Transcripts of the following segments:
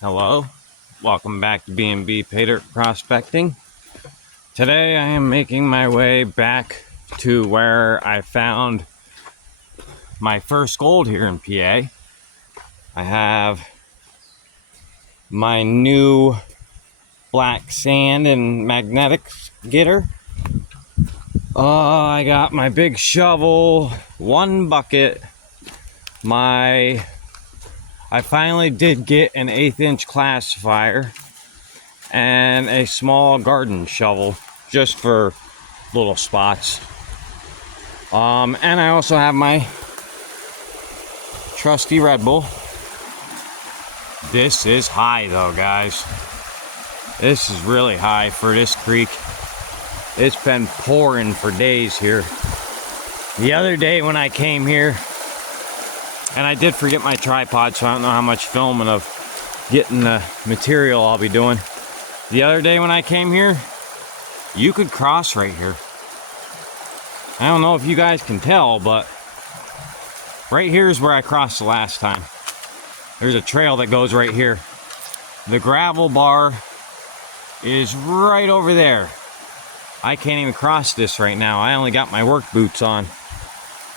Hello, welcome back to B&BPaydirtProspecting. Today I am making my way back to where I found my first gold here in PA. I have my new black sand and magnetics getter. I got my big shovel, one bucket, I finally did get an 1/8 inch classifier and a small garden shovel just for little spots. And I also have my trusty Red Bull. This is high though, guys. This is really high for this creek. It's been pouring for days here. The other day when I came here, and I did forget my tripod, so I don't know how much filming of getting the material I'll be doing. The other day when I came here, you could cross right here. I don't know if you guys can tell, but right here is where I crossed the last time. There's a trail that goes right here. The gravel bar is right over there. I can't even cross this right now. I only got my work boots on.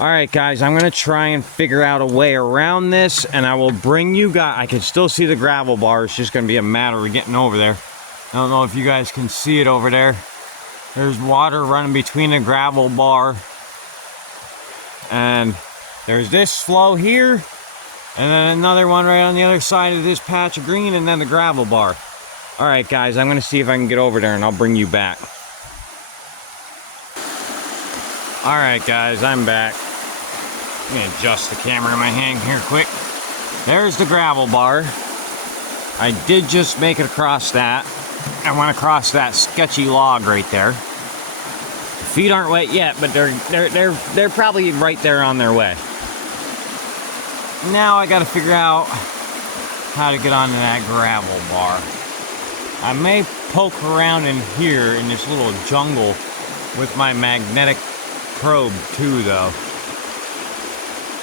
Alright guys, I'm going to try and figure out a way around this, and I will bring you guys. I can still see the gravel bar. It's just going to be a matter of getting over there. I don't know if you guys can see it over there. There's water running between the gravel bar. And there's this flow here. And then another one right on the other side of this patch of green, and then the gravel bar. Alright guys, I'm going to see if I can get over there and I'll bring you back. Alright guys, I'm back. Let me adjust the camera in my hand here quick. There's the gravel bar. I did just make it across that. I went across that sketchy log right there. The feet aren't wet yet, but they're probably right there on their way. Now I gotta figure out how to get onto that gravel bar. I may poke around in here in this little jungle with my magnetic probe too though.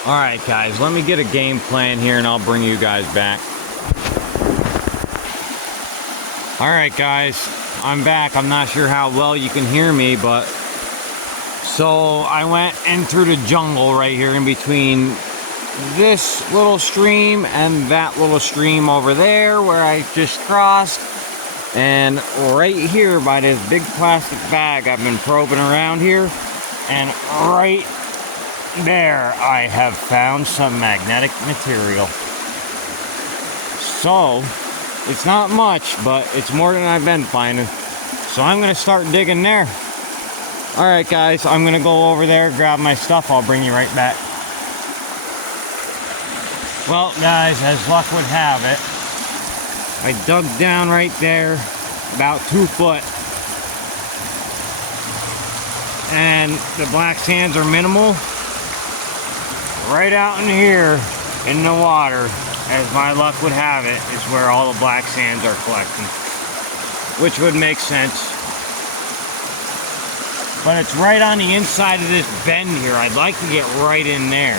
Alright guys, let me get a game plan here and I'll bring you guys back. Alright guys, I'm back. I'm not sure how well you can hear me, but so I went in through the jungle right here in between this little stream and that little stream over there where I just crossed, and right here by this big plastic bag I've been probing around here. And right there, I have found some magnetic material. So, it's not much, but it's more than I've been finding. So I'm going to start digging there. Alright guys, I'm going to go over there, grab my stuff. I'll bring you right back. Well guys, as luck would have it, I dug down right there, about 2 foot. And the black sands are minimal. Right out in here in the water, as my luck would have it, is where all the black sands are collecting, which would make sense. But it's right on the inside of this bend here. I'd like to get right in there,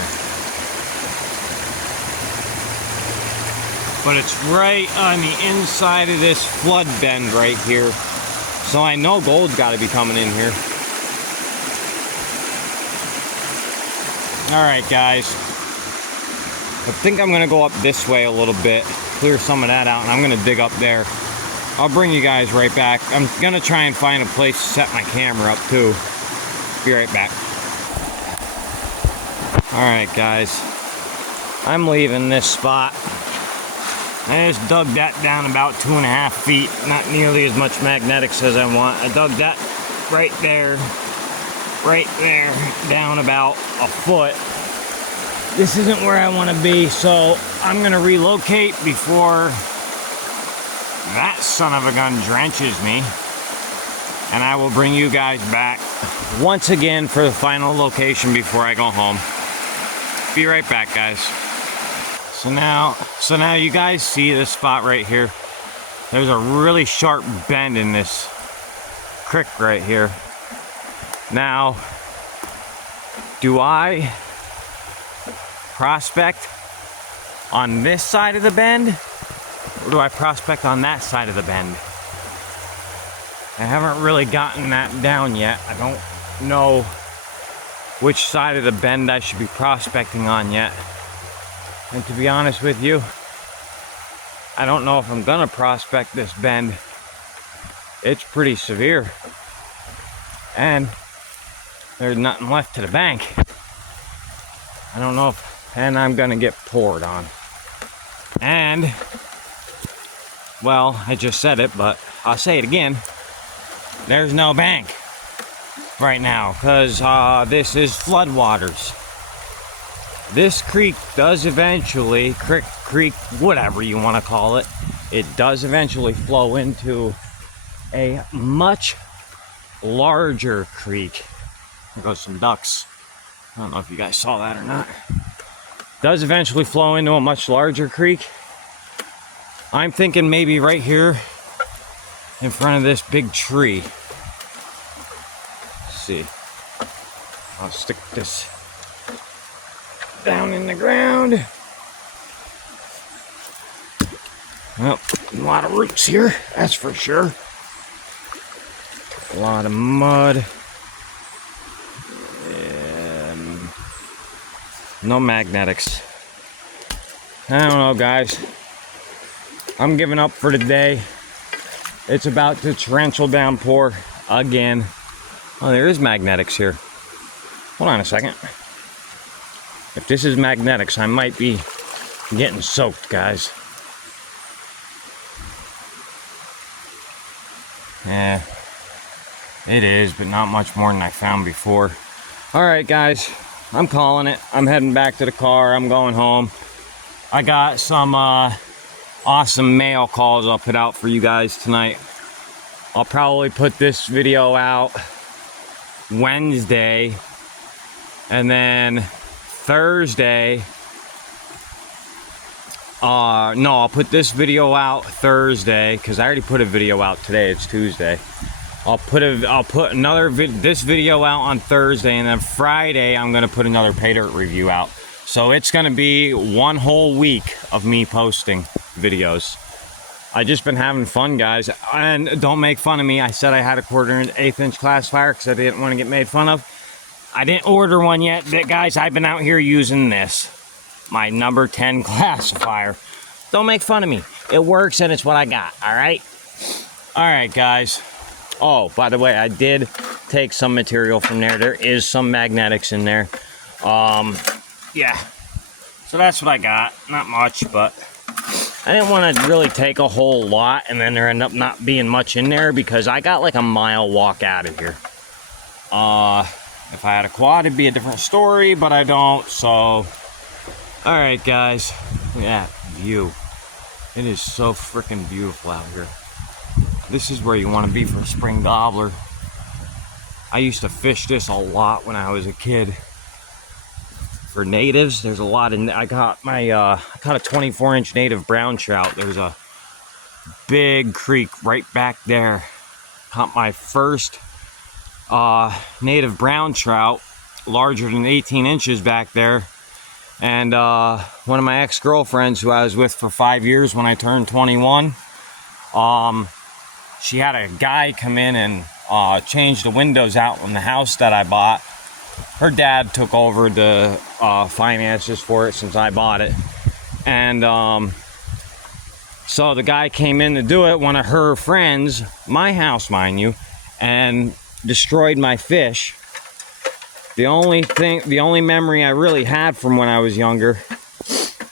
but it's right on the inside of this flood bend right here, so I know gold's got to be coming in here. Alright guys, I think I'm going to go up this way a little bit, clear some of that out, and I'm going to dig up there. I'll bring you guys right back. I'm going to try and find a place to set my camera up too. Be right back. Alright guys, I'm leaving this spot. I just dug that down about 2.5 feet, not nearly as much magnetics as I want. I dug that right there, down about 1 foot. This isn't where I want to be, so I'm going to relocate before that son of a gun drenches me. And I will bring you guys back once again for the final location before I go home. Be right back, guys. So now you guys see this spot right here. There's a really sharp bend in this creek right here. Now, do I prospect on this side of the bend, Or do I prospect on that side of the bend? I haven't really gotten that down yet. I don't know which side of the bend I should be prospecting on yet. And to be honest with you, I don't know if I'm gonna prospect this bend. It's pretty severe. And there's nothing left to the bank. I don't know if, and I'm gonna get poured on. And, well, I just said it, but I'll say it again. There's no bank right now, because this is floodwaters. This creek does eventually, creek, whatever you want to call it, it does eventually flow into a much larger creek. There goes some ducks. I don't know if you guys saw that or not. Does eventually flow into a much larger creek. I'm thinking maybe right here in front of this big tree. Let's see. I'll stick this down in the ground. Well, a lot of roots here, that's for sure. A lot of mud. And no magnetics. I don't know, guys. I'm giving up for today. It's about to torrential downpour again. Oh, there is magnetics here. Hold on a second. If this is magnetics, I might be getting soaked, guys. Yeah, it is, but not much more than I found before. All right, guys, I'm calling it. I'm heading back to the car. I'm going home. I got some awesome mail calls I'll put out for you guys tonight. I'll probably put this video out Wednesday, and then Thursday, no, I'll put this video out Thursday, because I already put a video out today. It's Tuesday. I'll put this video out on Thursday, and then Friday I'm gonna put another pay dirt review out. So it's gonna be one whole week of me posting videos. I just been having fun, guys, and don't make fun of me. I said I had a 1/4" inch classifier because I didn't want to get made fun of. I didn't order one yet, but guys, I've been out here using this, my number 10 classifier. Don't make fun of me. It works, and it's what I got. All right. All right, guys. Oh, by the way, I did take some material from there. There is some magnetics in there. Yeah. So that's what I got. Not much, but I didn't want to really take a whole lot, and then there ended up not being much in there because I got like a mile walk out of here. If I had a quad, it'd be a different story, but I don't, so. All right, guys. Look at that view. It is so freaking beautiful out here. This is where you want to be for a spring gobbler. I used to fish this a lot when I was a kid. For natives, there's a lot in. I caught a 24-inch native brown trout. There's a big creek right back there. Caught my first native brown trout, larger than 18 inches back there. And one of my ex-girlfriends who I was with for 5 years when I turned 21, she had a guy come in and change the windows out in the house that I bought. Her dad took over the finances for it since I bought it. And so the guy came in to do it, one of her friends, my house, mind you, and destroyed my fish. The only memory I really had from when I was younger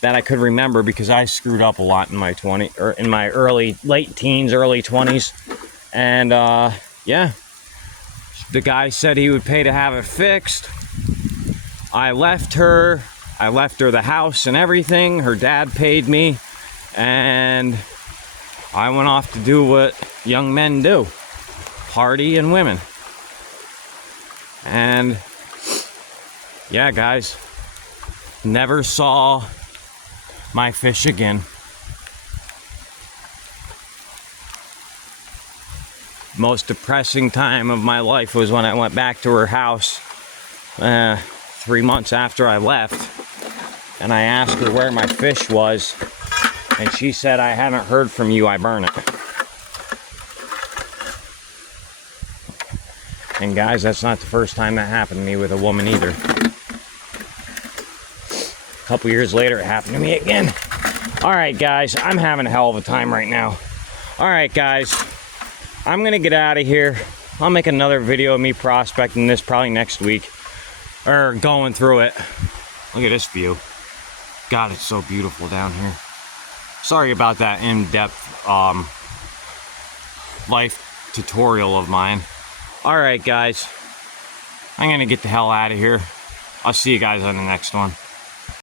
that I could remember, because I screwed up a lot in my late teens, early 20s. And yeah, the guy said he would pay to have it fixed. I left her the house and everything. Her dad paid me, and I went off to do what young men do, party and women. And yeah, guys, never saw my fish again. Most depressing time of my life was when I went back to her house 3 months after I left, and I asked her where my fish was, and she said, I haven't heard from you, I burn it. And guys, that's not the first time that happened to me with a woman either. A couple years later, it happened to me again. All right, guys, I'm having a hell of a time right now. All right, guys, I'm gonna get out of here. I'll make another video of me prospecting this probably next week, or going through it. Look at this view. God, it's so beautiful down here. Sorry about that in-depth life tutorial of mine. All right, guys, I'm gonna get the hell out of here. I'll see you guys on the next one.